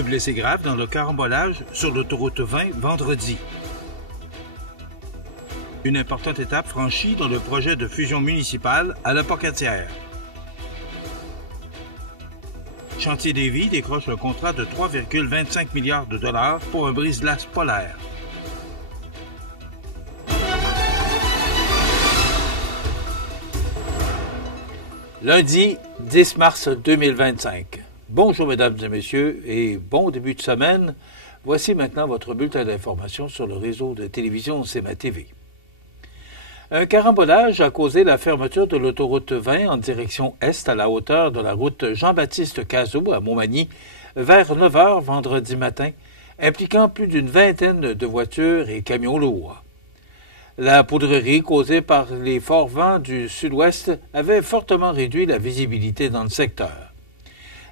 Deux blessés graves dans le carambolage sur l'autoroute 20 vendredi. Une importante étape franchie dans le projet de fusion municipale à la Pocatière. Chantier Lévis décroche un contrat de 3,25 milliards de dollars pour un brise-glace polaire. Lundi 10 mars 2025. Bonjour mesdames et messieurs et bon début de semaine. Voici maintenant votre bulletin d'information sur le réseau de télévision CMA TV. Un carambolage a causé la fermeture de l'autoroute 20 en direction est à la hauteur de la route Jean-Baptiste Cazot à Montmagny vers 9 h vendredi matin, impliquant plus d'une vingtaine de voitures et camions lourds. La poudrerie causée par les forts vents du sud-ouest avait fortement réduit la visibilité dans le secteur.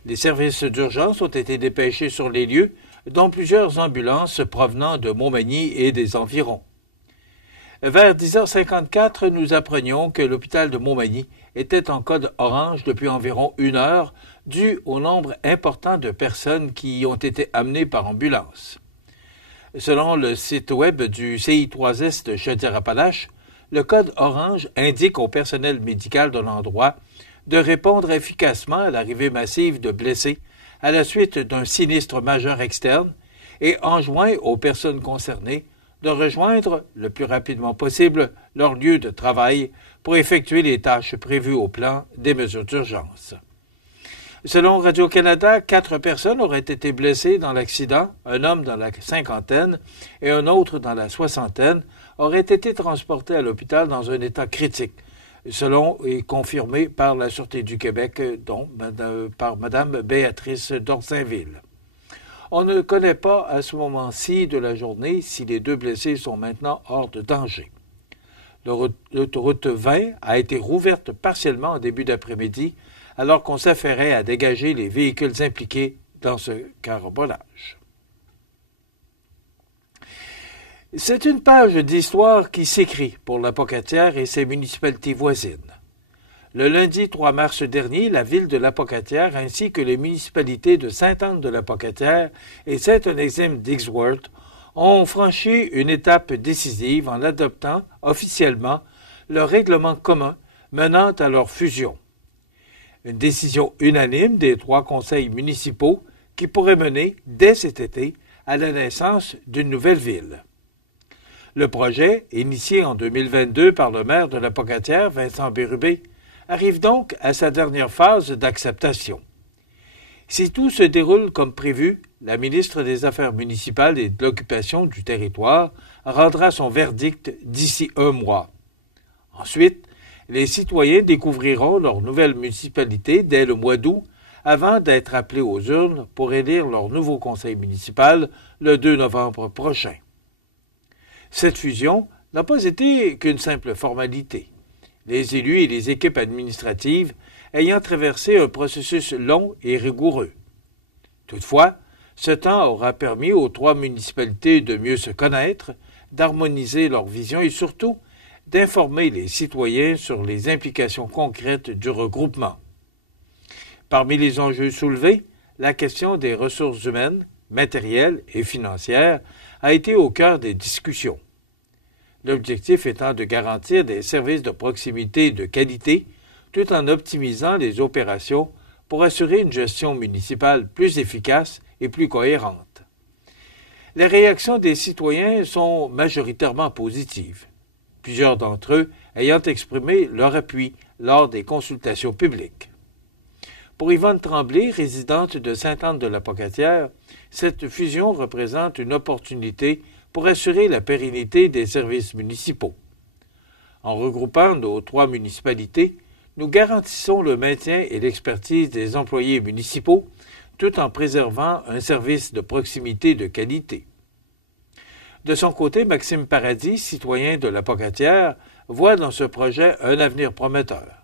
Les services d'urgence ont été dépêchés sur les lieux, dont plusieurs ambulances provenant de Montmagny et des environs. Vers 10h54, nous apprenions que l'hôpital de Montmagny était en code orange depuis environ 1 heure, dû au nombre important de personnes qui y ont été amenées par ambulance. Selon le site web du CI3S de Chaudière-Appalaches, le code orange indique au personnel médical de l'endroit de répondre efficacement à l'arrivée massive de blessés à la suite d'un sinistre majeur externe et enjoint aux personnes concernées de rejoindre le plus rapidement possible leur lieu de travail pour effectuer les tâches prévues au plan des mesures d'urgence. Selon Radio-Canada, 4 personnes auraient été blessées dans l'accident, un homme dans la cinquantaine et un autre dans la soixantaine auraient été transportés à l'hôpital dans un état critique, selon et confirmé par la Sûreté du Québec, dont par Mme Béatrice Dorsainville. On ne connaît pas à ce moment-ci de la journée si les 2 blessés sont maintenant hors de danger. L'autoroute 20 a été rouverte partiellement en début d'après-midi, alors qu'on s'affairait à dégager les véhicules impliqués dans ce carambolage. C'est une page d'histoire qui s'écrit pour la Pocatière et ses municipalités voisines. Le lundi 3 mars dernier, la ville de la Pocatière ainsi que les municipalités de Sainte-Anne-de-la-Pocatière et Saint-Onexime-Dixworth ont franchi une étape décisive en adoptant officiellement le règlement commun menant à leur fusion. Une décision unanime des 3 conseils municipaux qui pourrait mener, dès cet été, à la naissance d'une nouvelle ville. Le projet, initié en 2022 par le maire de la Pocatière, Vincent Bérubé, arrive donc à sa dernière phase d'acceptation. Si tout se déroule comme prévu, la ministre des Affaires municipales et de l'Occupation du territoire rendra son verdict d'ici 1 mois. Ensuite, les citoyens découvriront leur nouvelle municipalité dès le mois d'août, avant d'être appelés aux urnes pour élire leur nouveau conseil municipal le 2 novembre prochain. Cette fusion n'a pas été qu'une simple formalité, les élus et les équipes administratives ayant traversé un processus long et rigoureux. Toutefois, ce temps aura permis aux 3 municipalités de mieux se connaître, d'harmoniser leurs visions et surtout d'informer les citoyens sur les implications concrètes du regroupement. Parmi les enjeux soulevés, la question des ressources humaines, matérielles et financières a été au cœur des discussions. L'objectif étant de garantir des services de proximité de qualité tout en optimisant les opérations pour assurer une gestion municipale plus efficace et plus cohérente. Les réactions des citoyens sont majoritairement positives, plusieurs d'entre eux ayant exprimé leur appui lors des consultations publiques. Pour Yvonne Tremblay, résidente de Sainte-Anne-de-la-Pocatière, cette fusion représente une opportunité pour assurer la pérennité des services municipaux. En regroupant nos 3 municipalités, nous garantissons le maintien et l'expertise des employés municipaux tout en préservant un service de proximité de qualité. De son côté, Maxime Paradis, citoyen de la Pocatière, voit dans ce projet un avenir prometteur.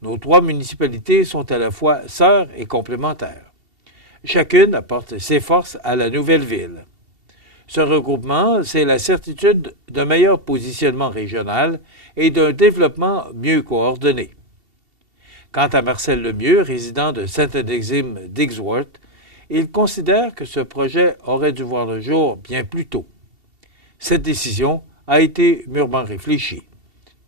Nos 3 municipalités sont à la fois sœurs et complémentaires. Chacune apporte ses forces à la nouvelle ville. Ce regroupement, c'est la certitude d'un meilleur positionnement régional et d'un développement mieux coordonné. Quant à Marcel Lemieux, résident de Saint-Onexime-Dixworth, il considère que ce projet aurait dû voir le jour bien plus tôt. Cette décision a été mûrement réfléchie.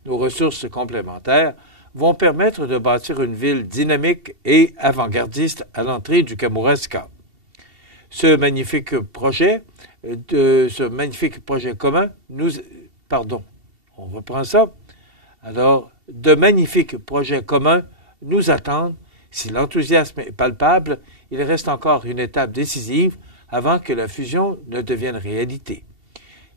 Nos ressources complémentaires vont permettre de bâtir une ville dynamique et avant-gardiste à l'entrée du Kamouraska. Ce magnifique projet commun de magnifiques projets communs nous attendent. Si l'enthousiasme est palpable, il reste encore une étape décisive avant que la fusion ne devienne réalité.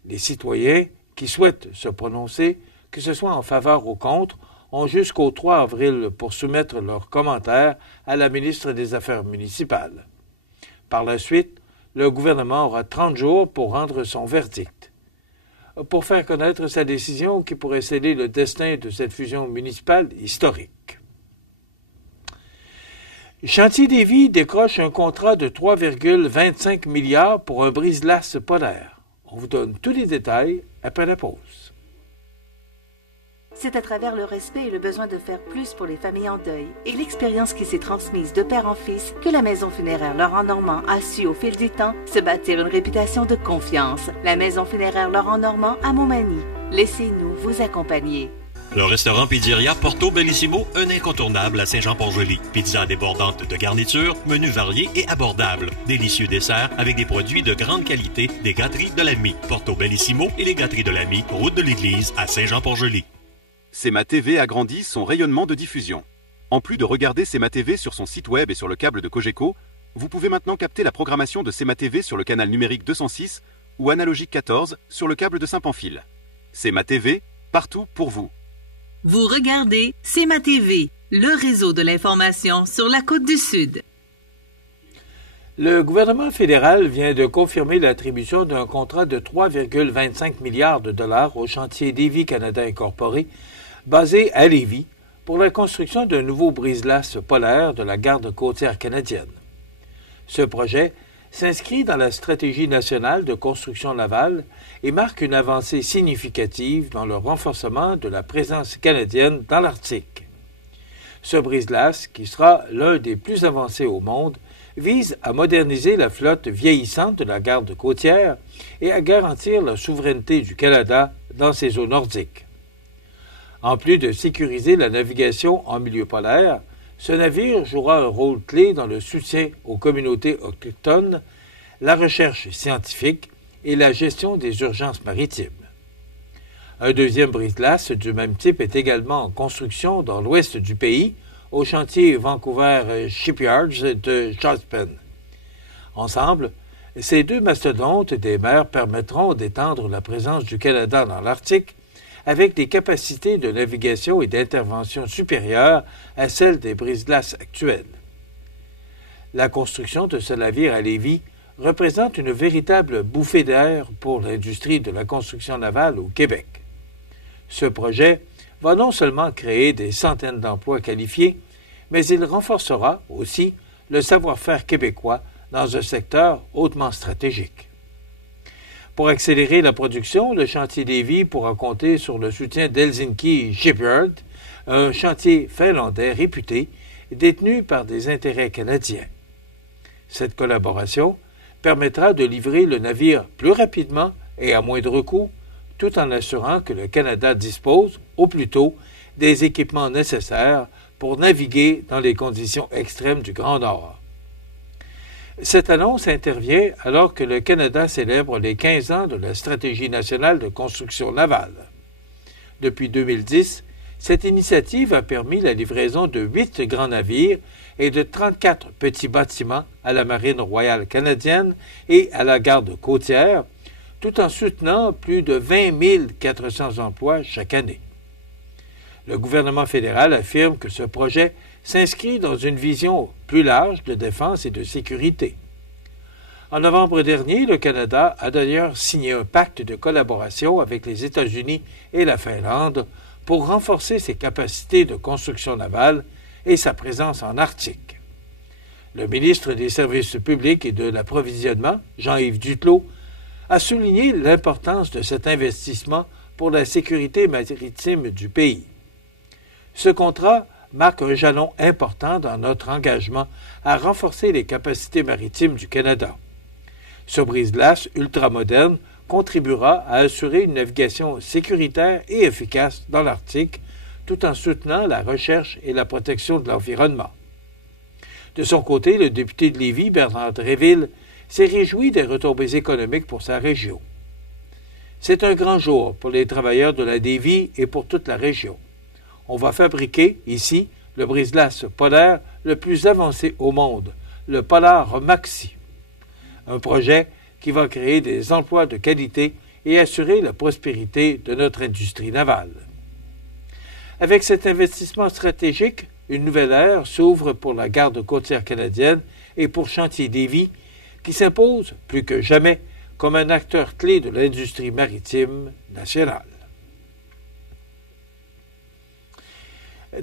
Les citoyens qui souhaitent se prononcer, que ce soit en faveur ou contre, ont jusqu'au 3 avril pour soumettre leurs commentaires à la ministre des Affaires municipales. Par la suite, le gouvernement aura 30 jours pour rendre son verdict. Pour faire connaître sa décision qui pourrait sceller le destin de cette fusion municipale historique. Chantier Lévis décroche un contrat de 3,25 milliards pour un brise-glace polaire. On vous donne tous les détails après la pause. C'est à travers le respect et le besoin de faire plus pour les familles en deuil et l'expérience qui s'est transmise de père en fils que la Maison funéraire Laurent Normand a su au fil du temps se bâtir une réputation de confiance. La Maison funéraire Laurent Normand à Montmagny. Laissez-nous vous accompagner. Le restaurant Pizzeria Porto Bellissimo, un incontournable à Saint-Jean-Port-Joli. Pizza débordante de garniture, menus variés et abordables. Délicieux desserts avec des produits de grande qualité des gâteries de l'Ami. Porto Bellissimo et les gâteries de l'Ami, route de l'église à Saint-Jean-Port-Joli. CMA TV agrandit son rayonnement de diffusion. En plus de regarder CMA TV sur son site web et sur le câble de Cogeco, vous pouvez maintenant capter la programmation de CMA TV sur le canal numérique 206 ou analogique 14 sur le câble de Saint-Pamphile. CMA TV, partout pour vous. Vous regardez CMA TV, le réseau de l'information sur la Côte-du-Sud. Le gouvernement fédéral vient de confirmer l'attribution d'un contrat de 3,25 milliards de dollars au chantier Lévis Canada Incorporé, basé à Lévis, pour la construction d'un nouveau brise-glace polaire de la garde côtière canadienne. Ce projet s'inscrit dans la stratégie nationale de construction navale et marque une avancée significative dans le renforcement de la présence canadienne dans l'Arctique. Ce brise-glace, qui sera l'un des plus avancés au monde, vise à moderniser la flotte vieillissante de la garde côtière et à garantir la souveraineté du Canada dans ses eaux nordiques. En plus de sécuriser la navigation en milieu polaire, ce navire jouera un rôle clé dans le soutien aux communautés autochtones, la recherche scientifique et la gestion des urgences maritimes. Un deuxième brise-glace du même type est également en construction dans l'ouest du pays, au chantier Vancouver Shipyards de Jaspen. Ensemble, ces deux mastodontes des mers permettront d'étendre la présence du Canada dans l'Arctique avec des capacités de navigation et d'intervention supérieures à celles des brise-glaces actuelles. La construction de ce navire à Lévis représente une véritable bouffée d'air pour l'industrie de la construction navale au Québec. Ce projet va non seulement créer des centaines d'emplois qualifiés, mais il renforcera aussi le savoir-faire québécois dans un secteur hautement stratégique. Pour accélérer la production, le chantier Lévis pourra compter sur le soutien d'Helsinki Shipyard, un chantier finlandais réputé détenu par des intérêts canadiens. Cette collaboration permettra de livrer le navire plus rapidement et à moindre coût, tout en assurant que le Canada dispose, au plus tôt, des équipements nécessaires pour naviguer dans les conditions extrêmes du Grand Nord. Cette annonce intervient alors que le Canada célèbre les 15 ans de la Stratégie nationale de construction navale. Depuis 2010, cette initiative a permis la livraison de 8 grands navires et de 34 petits bâtiments à la Marine royale canadienne et à la garde côtière, tout en soutenant plus de 20 400 emplois chaque année. Le gouvernement fédéral affirme que ce projet s'inscrit dans une vision plus large de défense et de sécurité. En novembre dernier, le Canada a d'ailleurs signé un pacte de collaboration avec les États-Unis et la Finlande pour renforcer ses capacités de construction navale et sa présence en Arctique. Le ministre des Services publics et de l'Approvisionnement, Jean-Yves Duclos, a souligné l'importance de cet investissement pour la sécurité maritime du pays. Ce contrat marque un jalon important dans notre engagement à renforcer les capacités maritimes du Canada. Ce brise-glace ultramoderne contribuera à assurer une navigation sécuritaire et efficace dans l'Arctique, tout en soutenant la recherche et la protection de l'environnement. De son côté, le député de Lévis, Bernard Dréville, s'est réjoui des retombées économiques pour sa région. C'est un grand jour pour les travailleurs de la Lévis et pour toute la région. On va fabriquer, ici, le brise-glace polaire le plus avancé au monde, le Polar Maxi. Un projet qui va créer des emplois de qualité et assurer la prospérité de notre industrie navale. Avec cet investissement stratégique, une nouvelle ère s'ouvre pour la garde côtière canadienne et pour Chantier Lévis, qui s'impose plus que jamais comme un acteur clé de l'industrie maritime nationale.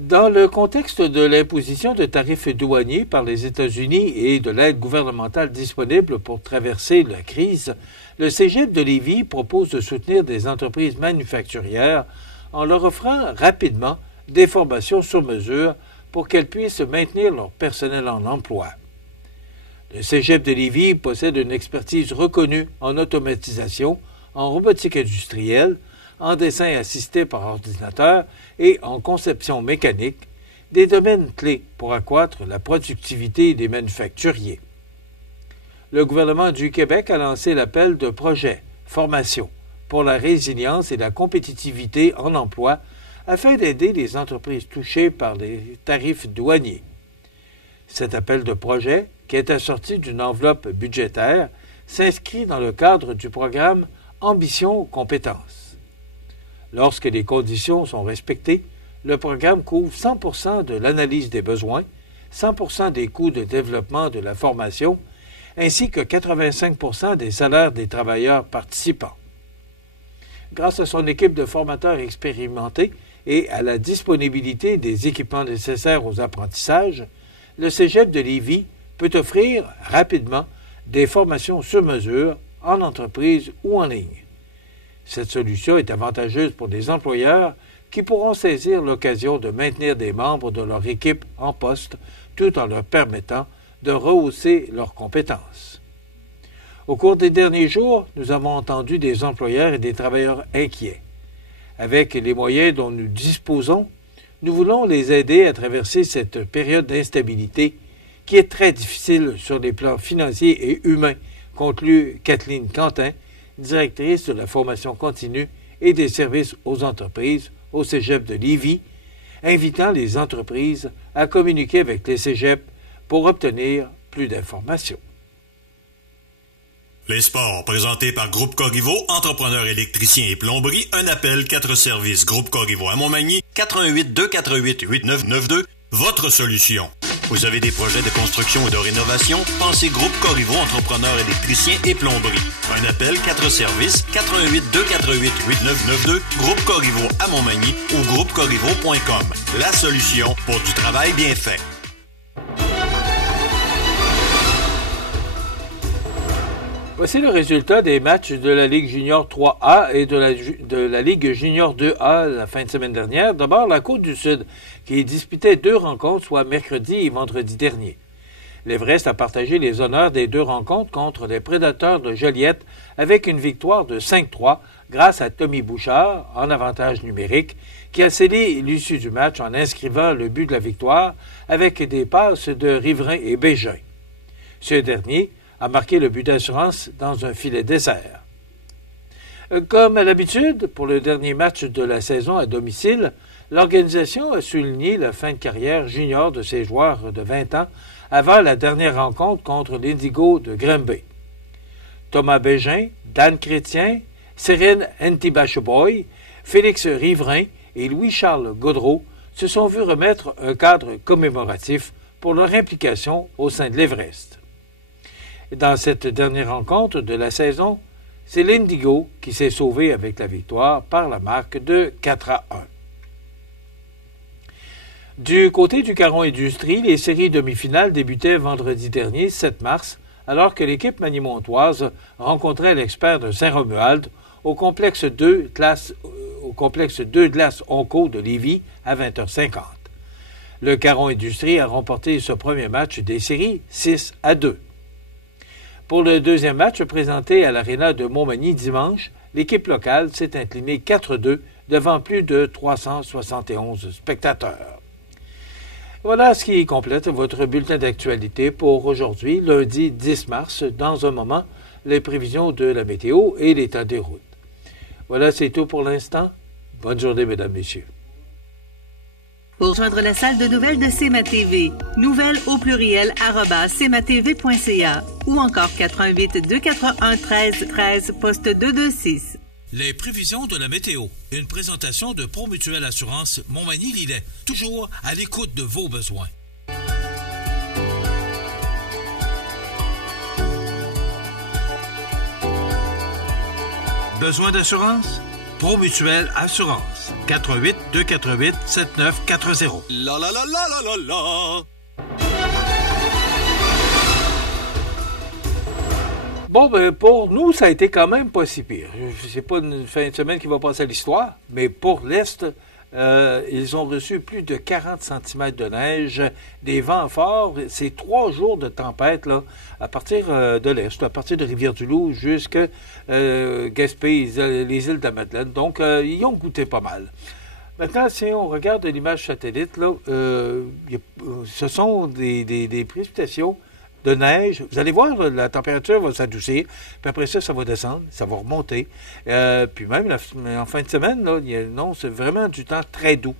Dans le contexte de l'imposition de tarifs douaniers par les États-Unis et de l'aide gouvernementale disponible pour traverser la crise, le Cégep de Lévis propose de soutenir des entreprises manufacturières en leur offrant rapidement des formations sur mesure pour qu'elles puissent maintenir leur personnel en emploi. Le Cégep de Lévis possède une expertise reconnue en automatisation, en robotique industrielle, en dessin assisté par ordinateur et en conception mécanique, des domaines clés pour accroître la productivité des manufacturiers. Le gouvernement du Québec a lancé l'appel de projet « Formation » pour la résilience et la compétitivité en emploi afin d'aider les entreprises touchées par les tarifs douaniers. Cet appel de projet, qui est assorti d'une enveloppe budgétaire, s'inscrit dans le cadre du programme Ambition Compétences. Lorsque les conditions sont respectées, le programme couvre 100% de l'analyse des besoins, 100% des coûts de développement de la formation, ainsi que 85% des salaires des travailleurs participants. Grâce à son équipe de formateurs expérimentés et à la disponibilité des équipements nécessaires aux apprentissages, le Cégep de Lévis peut offrir rapidement des formations sur mesure en entreprise ou en ligne. Cette solution est avantageuse pour les employeurs qui pourront saisir l'occasion de maintenir des membres de leur équipe en poste tout en leur permettant de rehausser leurs compétences. Au cours des derniers jours, nous avons entendu des employeurs et des travailleurs inquiets. Avec les moyens dont nous disposons, nous voulons les aider à traverser cette période d'instabilité qui est très difficile sur les plans financiers et humains, conclut Kathleen Quentin, directrice de la formation continue et des services aux entreprises au Cégep de Lévis, invitant les entreprises à communiquer avec les cégeps pour obtenir plus d'informations. Les sports, présentés par Groupe Corriveau, entrepreneurs électriciens et plomberie, un appel, 4 services. Groupe Corriveau à Montmagny, 88 248 8992, votre solution. Vous avez des projets de construction ou de rénovation? Pensez Groupe Corriveau, entrepreneurs électriciens et plomberie. Un appel, 4 services, 88 248 8992, Groupe Corriveau à Montmagny ou groupecorriveau.com. La solution pour du travail bien fait. Voici le résultat des matchs de la Ligue junior 3A et de la Ligue junior 2A la fin de semaine dernière. D'abord, la Côte-du-Sud, qui disputait 2 rencontres, soit mercredi et vendredi dernier. L'Everest a partagé les honneurs des 2 rencontres contre les Prédateurs de Joliette avec une victoire de 5-3 grâce à Tommy Bouchard, en avantage numérique, qui a scellé l'issue du match en inscrivant le but de la victoire avec des passes de Riverain et Bégin. Ce dernier a marqué le but d'assurance dans un filet désert. Comme à l'habitude, pour le dernier match de la saison à domicile, l'organisation a souligné la fin de carrière junior de ses joueurs de 20 ans avant la dernière rencontre contre l'Indigo de Granby. Thomas Bégin, Dan Chrétien, Sérène Ntibacheboy, Félix Riverain et Louis-Charles Gaudreau se sont vus remettre un cadre commémoratif pour leur implication au sein de l'Everest. Dans cette dernière rencontre de la saison, c'est l'Indigo qui s'est sauvé avec la victoire par la marque de 4-1. Du côté du Caron Industrie, les séries demi-finales débutaient vendredi dernier, 7 mars, alors que l'équipe manimontoise rencontrait l'expert de Saint-Romuald au complexe 2 glace Onco de Lévis à 20h50. Le Caron Industrie a remporté ce premier match des séries 6-2. Pour le deuxième match présenté à l'Aréna de Montmagny dimanche, l'équipe locale s'est inclinée 4-2 devant plus de 371 spectateurs. Voilà ce qui complète votre bulletin d'actualité pour aujourd'hui, lundi 10 mars. Dans un moment, les prévisions de la météo et l'état des routes. Voilà, c'est tout pour l'instant. Bonne journée, mesdames, messieurs. Pour rejoindre la salle de nouvelles de CMA-TV, nouvelles au pluriel @cmatv.ca ou encore 418-281-1313, poste 226. Les prévisions de la météo. Une présentation de Promutuelle Assurance Montmagny-Lillet. Toujours à l'écoute de vos besoins. Besoin d'assurance? Promutuelle Assurance. 418-248-7940. La la la la la la la. Bon, ben, pour nous, ça a été quand même pas si pire. C'est pas une fin de semaine qui va passer à l'histoire, mais pour l'Est, ils ont reçu plus de 40 cm de neige, des vents forts. C'est 3 jours de tempête là, à partir de l'Est, à partir de Rivière-du-Loup jusqu'à Gaspé, les îles de la Madeleine. Donc, ils ont goûté pas mal. Maintenant, si on regarde l'image satellite, là, ce sont des précipitations de neige. Vous allez voir, là, la température va s'adoucir, puis après ça, ça va descendre, ça va remonter. Puis même en fin de semaine, là, c'est vraiment du temps très doux.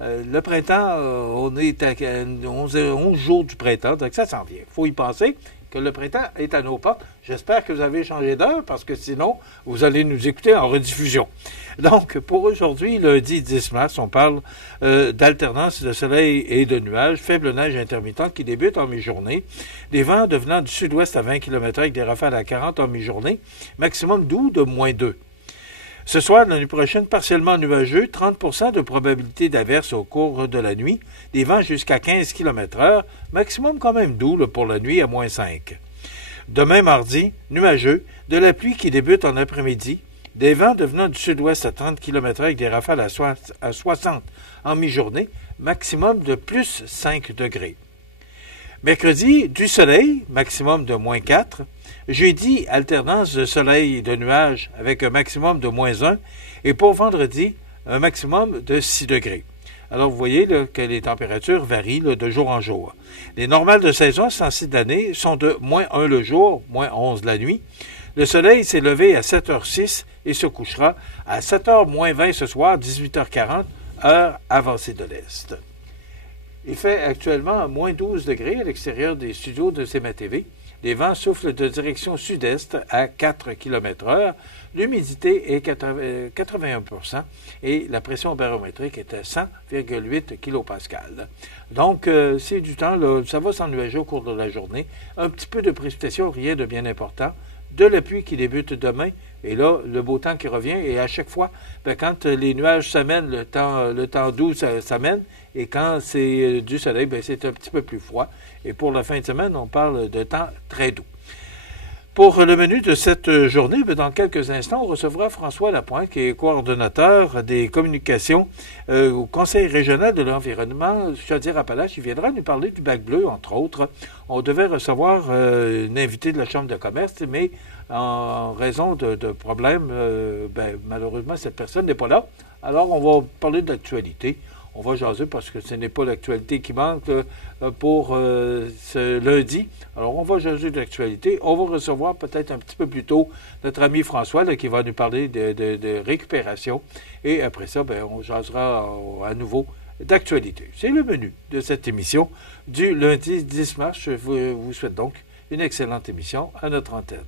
Le printemps, on est à 11 jours du printemps, donc ça s'en vient. Il faut y penser que le printemps est à nos portes. J'espère que vous avez changé d'heure, parce que sinon, vous allez nous écouter en rediffusion. Donc, pour aujourd'hui, lundi 10 mars, on parle d'alternance de soleil et de nuages, faible neige intermittente qui débute en mi-journée, des vents devenant du sud-ouest à 20 km avec des rafales à 40 en mi-journée, maximum doux de -2. Ce soir, la nuit prochaine, partiellement nuageux, 30 de probabilité d'averse au cours de la nuit, des vents jusqu'à 15 km/h, maximum quand même doux là, pour la nuit à -5. Demain, mardi, nuageux, de la pluie qui débute en après-midi, des vents devenant du sud-ouest à 30 km avec des rafales à 60 en mi-journée, maximum de plus 5 degrés. Mercredi, du soleil, maximum de -4. Jeudi, alternance de soleil et de nuages avec un maximum de -1. Et pour vendredi, un maximum de 6 degrés. Alors, vous voyez là, que les températures varient là, de jour en jour. Les normales de saison, censées de l'année, sont de -1 le jour, -11 la nuit. Le soleil s'est levé à 7h06 et se couchera à 7h-20 ce soir, 18h40, heure avancée de l'Est. Il fait actuellement -12 degrés à l'extérieur des studios de CMA-TV. Les vents soufflent de direction sud-est à 4 km/h. L'humidité est 81% et la pression barométrique est à 100,8 kPa. Donc, c'est du temps, là, ça va s'ennuager au cours de la journée. Un petit peu de précipitation, rien de bien important. De la pluie qui débute demain, et là, le beau temps qui revient, et à chaque fois, quand les nuages s'amènent, le temps doux s'amène, et quand c'est du soleil, c'est un petit peu plus froid. Et pour la fin de semaine, on parle de temps très doux. Pour le menu de cette journée, dans quelques instants, on recevra François Lapointe, qui est coordonnateur des communications au Conseil régional de l'environnement Chaudière-Appalaches. Il viendra nous parler du bac bleu, entre autres. On devait recevoir une invitée de la Chambre de commerce, mais en raison de problèmes, malheureusement, cette personne n'est pas là. Alors, on va parler de l'actualité. On va jaser parce que ce n'est pas l'actualité qui manque pour ce lundi. Alors, on va jaser de l'actualité. On va recevoir peut-être un petit peu plus tôt notre ami François là, qui va nous parler de récupération. Et après ça, on jasera à nouveau d'actualité. C'est le menu de cette émission du lundi 10 mars. Je vous souhaite donc une excellente émission à notre antenne.